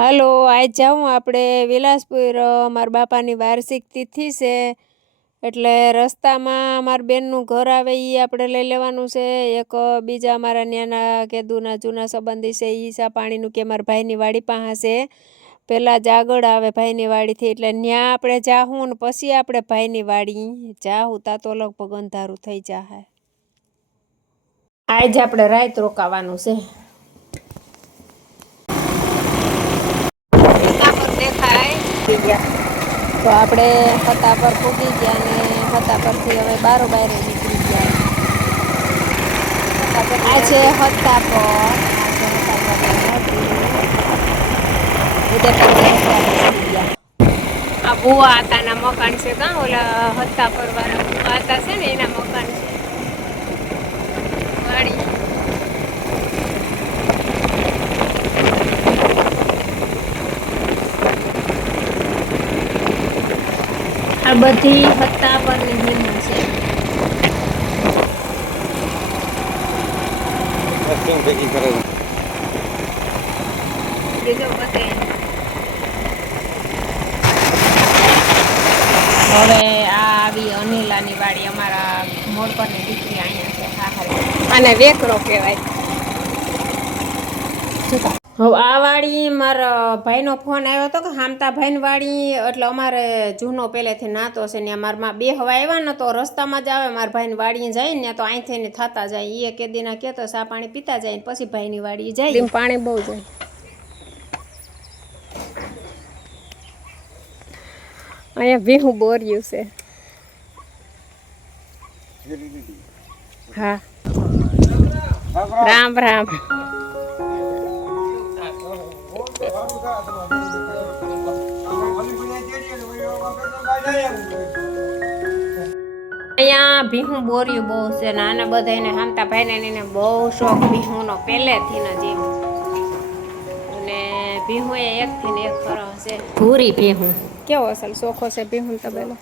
હાલો, આજ જાઉં આપણે વિલાસપુર. મારા બાપાની વાર્ષિક તિથિ છે. એટલે રસ્તામાં મારા બેનનું ઘર આવે એ આપણે લઈ લેવાનું છે. એક બીજા મારા ન્યાના કેદુના જૂના સંબંધી છે એ સા પાણીનું કે મારા ભાઈની વાડી પાસે છે. પહેલાં જ આગળ આવે ભાઈની વાડીથી, એટલે ત્યાં આપણે જાહું ને પછી આપણે ભાઈની વાડી. જાહું તા તો લગભગ અંધારું થઈ જાહે. આજ આપણે રાત રોકાવાનું છે રસ્તા પર થઈ ગયા. તો આપણે હતા પર પૂગી ગયા ને હતા પરથી હવે બારો બારે નીકળી ગયા. આ છે હતા પર. આ બુવા આતાના મકાન છે કાં? ઓલા હતા પર વાળા હતા છે ને એના મકાન છે. આ બધી હત્તા પરની હિમ છે કેમ ભેગી કરે છે? હવે આ આવી અનિલાની વાડી અમારા મોડ પરની દીકરી અહીંયા છે હા હા આને વેકરો કહેવાય. હવે આ વાડી મારા ભાઈનો ફોન આવ્યો હતો કે હામતા ભાઈની વાડી એટલે અમારે જૂનો પહેલેથી નાતો છે, ને મારા બે હવા આવ્યા ને તો રસ્તામાં જ આવે, મારા ભાઈની વાડી જાય ને તો અહીંથી ને થતા જાય. એ કેદીના કહેતો સા પાણી પીતા જાય ને પછી ભાઈની વાડી જાય. પાણી બહુ જાય. અહીંયા ભીહું બોર્યું છે. હા. રામ રામ. અહીંયા ભીહું બોર્યું બહુ છે ને આને બધાને હમતા ભાઈને એને બહુ શોખ ભીહુંનો પહેલેથી નથી અને ભીહું એ એકથી ને એક કરો છે ભૂરી ભીહું. કેવો અસલ શોખો છે ભીહું તબેલો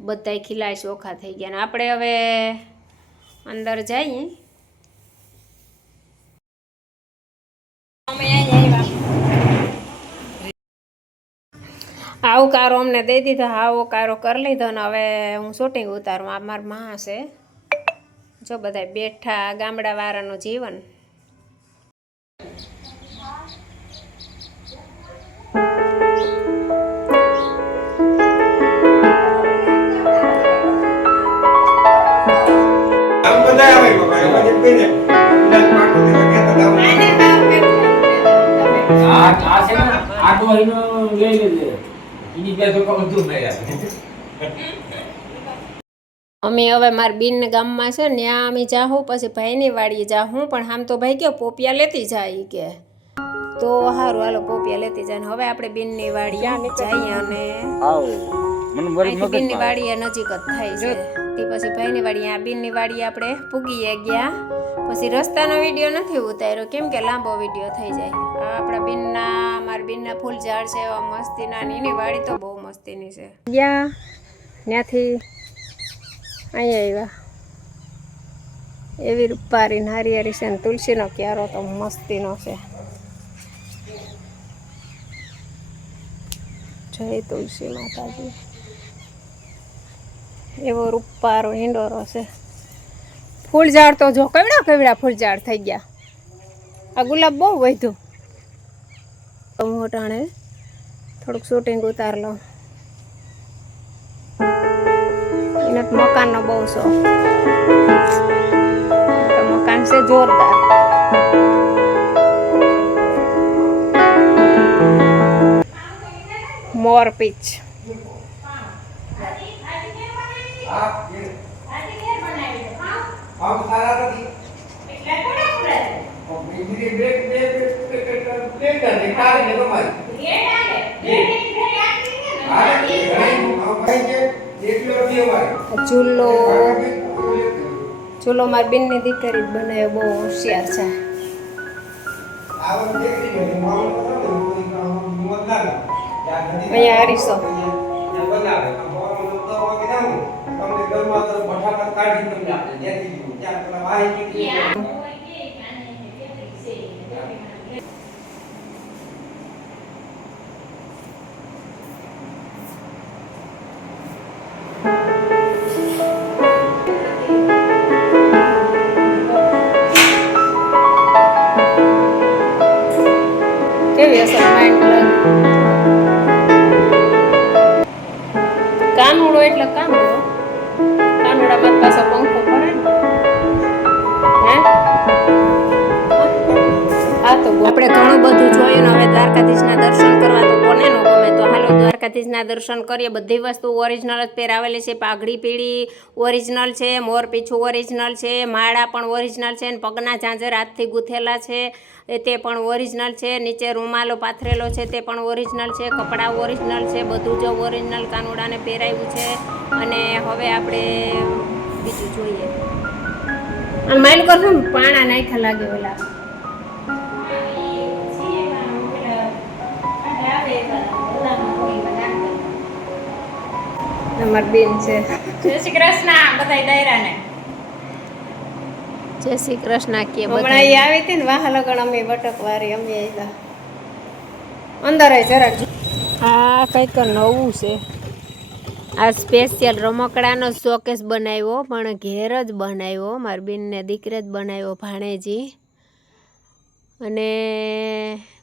બધાય ખીલાય ચોખા થઈ ગયા ને આપણે હવે અંદર જઈએ અમે અહીંયા આવ્યા આવું કારો અમને દઈ દીધો, આવો કારો કરી લીધો ને હવે હું શૂટિંગ ઉતારું. આ મારા મા જો બધા બેઠા ગામડા વાળાનું જીવન. આ આ લઈ લેજે. એની બે બધું મેળ્યા અમે હવે મારા બીન ગામમાં છે ને ત્યાં અમે જાઉં પછી ભાઈની વાડીએ જાહું પણ આમ તો ભાઈ કયો પોપિયા લેતી જાય કે. તો સારું હાલો પોપિયા લેતી જાય ને હવે આપણે બિનની વાડી જઈએ અને બિનની વાડી એ નજીક જ થાય છે. તે પછી ભાઈની વાડી આ બિનની વાડી આપણે પૂગીએ ગયા. પછી રસ્તાનો વીડિયો નથી ઉતાર્યો કેમ કે લાંબો વીડિયો થઈ જાય. આપણા બિનના મારા બિનના ફૂલ ઝાડ છે, એવા મસ્તીના એની વાડી તો બહુ મસ્તીની છે. ગયા, ત્યાંથી અહીંયા આવ્યા. એવી રૂપારી નારિયેરી છે ને તુલસીનો ક્યારો તો મસ્તીનો છે. જય તુલસી માતાજી. એવો રૂપારો હિંડોરો છે. ફૂલ ઝાડ તો જો કેવડા કેવડા ફૂલ ઝાડ થઈ ગયા. આ ગુલાબ બહુ વધ્યું. હું અટાણે થોડુંક શૂટિંગ ઉતાર લો એને મકાનનો બહુ શોખ. મકાન છે જોરદાર. મોર પીચ આમ સારા નથી. બીજી બ્રેક બે બ્રેક બ્રેક કરે, કાઢી ને તમારી. હા, આમ ભાઈ છે, એકલો નથી અમારે. આ ચૂલો ચૂલો મારી બેનની દીકરી જ બનાવ્યો બહુ હોશિયાર છે આવું દેખી ગયું, માહોલ તો તો આપણે ઘણું બધું જોયું હવે દ્વારકાધીશના દર્શન કરવા તો કોને ન ગમે તો હાલો દ્વારકાધીશના દર્શન કરીએ. બધી વસ્તુ ઓરિજિનલ જ પહેરાવેલી છે. પાઘડી પીળી ઓરિજિનલ છે મોર પીછું ઓરિજિનલ છે માળા પણ ઓરિજિનલ છે અને પગના ઝાંઝર હાથથી ગૂંથેલા છે. એ તે પણ ઓરિજિનલ છે. નીચે રૂમાલો પાથરેલો છે. તે પણ ઓરિજિનલ છે. કપડાં ઓરિજિનલ છે. બધું જ ઓરિજિનલ કાનુડાને પહેરાવ્યું છે. અને હવે આપણે બીજું જોઈએ. અને માઇલ કરશું પાણા નાખ્યા લાગે ઓલા. અમાર બેન છે. જય શ્રી કૃષ્ણ બધાય દાયરાને જય શ્રી કૃષ્ણ કે હમણાં એ આવી હતી ને વાહ લગણ અમે વટકવારી અમે આવ્યા અંદર આય જરાક. હા આ કંઈક નવું છે. આ સ્પેશિયલ રમકડાનો શોકેસ બનાવ્યો પણ ઘેર જ બનાવ્યો મારી બેનને દીકરે જ બનાવ્યો ભાણેજી. અને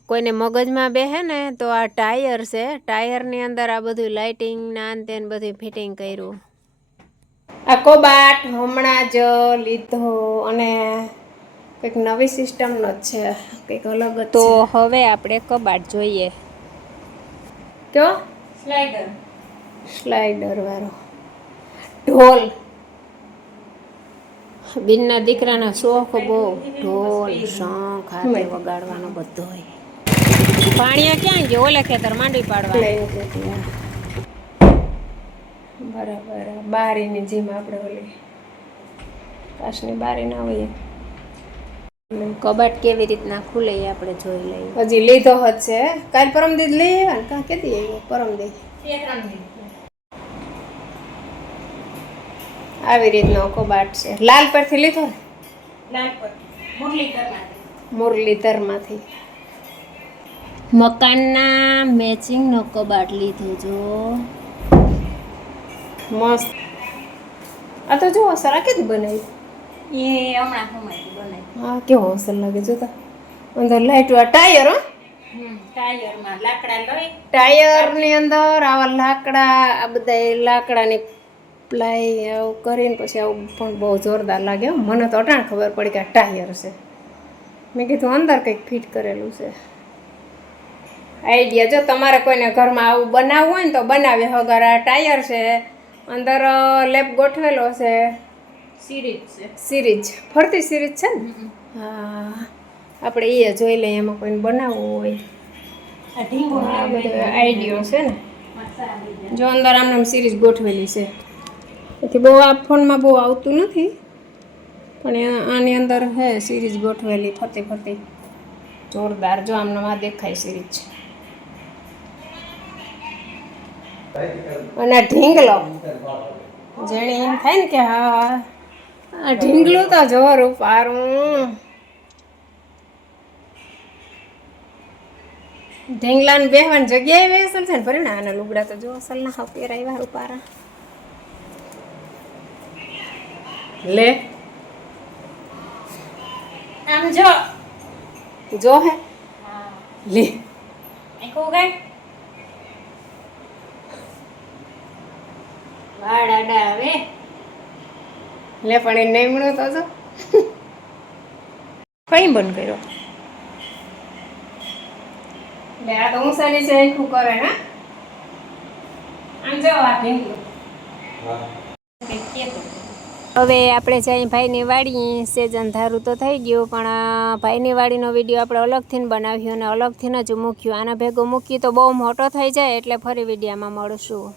કોઈને મગજમાં બેહે ને તો આ ટાયર છે. ટાયરની અંદર આ બધું લાઇટિંગ ના ને બધું ફિટિંગ કર્યું. આ કોબાટ હમણાં જ લીધો અને કંઈક નવી સિસ્ટમનો જ છે. કંઈક અલગ તો હવે આપણે કબાટ જોઈએ. કયો સ્લાઇડર સ્લાઇડર વાળો. ઢોલ. બિનના દીકરાના શોખ બહુ. ઢોલ શંખ હાથે વગાડવાનો બધો હોય. પાણીયા ક્યાં ગયો? ઓલે ખેતર માંડવી પાડવા. બરાબર બારીની જેમ આપણે ઓલી કાચની બારી ના હોય કબાટ કેવી રીતના ખુલે એ આપણે જોઈ લઈએ. હજી લીધો જ છે. કાલ પરમ દીદ લઈ આવ્યા ને? કાં કેતી આવ્યો પરમ દીદ આવી રીતનો કબાટ છે. લાલ પરથી લીધો ને? લાલ પર મુરલીધરના મુરલીધરમાંથી. મકાનના મેચિંગનો કબાટ લીધો જો. મસ્ત. આ તો જો સરા કેદ બનાવી? એ હમણાં બનાવી. હા કેવો અસર લાગે જોતા અંદર લાઈટ ટાયર હો. ટાયરમાં લાકડા લઈ ટાયરની અંદર આવા લાકડા આ બધા લાકડાની પ્લાય આવું કરીને પછી આવું પણ બહુ જોરદાર લાગે હો. મને તો અટાણ ખબર પડી કે આ ટાયર છે. મેં કીધું અંદર કંઈક ફિટ કરેલું છે. આઈડિયા. જો તમારે કોઈને ઘરમાં આવું બનાવવું હોય ને તો બનાવે. વગર આ ટાયર છે અંદર લેપ ગોઠવેલો છે. સિરીજ છે. સિરીજ. ફરતી સિરીજ છે ને? હા. આપણે એ જોઈ લઈએ એમાં કોઈને બનાવવું હોય. આ બધો આઈડિયો છે ને? જો અંદર આમ આમ સિરીઝ ગોઠવેલી છે. એથી બહુ આ ફોનમાં બહુ આવતું નથી પણ આની અંદર હે સિરીઝ ગોઠવેલી ફરતી ફરતી. જોરદાર. જો આમને આ દેખાય સિરીઝ અને ઢીંગલો. જેણે એમ થાય ને કે હા આ ઢીંગલું તો જો રૂપારું. ઢીંગલાને બેહવાની જગ્યાએ બેસલ છે ને ભરે ને આના લુગડા તો જો અસલ ના હા પહેરાવ્યા રૂપારા. લે. આમ જો. જો હે. લે. આખું ગાય વાળ આડા આવે. લે પણ એ નેમણું તો જો કઈ બંધ કર્યો? બે આ તો ઊંસા નીચે આખું કરે હા? આમ જો આ ઢીંગલું હવે આપણે જઈ ભાઈની વાડી સેજ ધારું તો થઈ ગયું પણ ભાઈની વાડીનો વીડિયો આપણે અલગથી ને બનાવ્યો અને અલગથી જ મૂક્યું. આના ભેગો મૂકી તો બહુ મોટો થઈ જાય એટલે ફરી વિડીયામાં મળશું.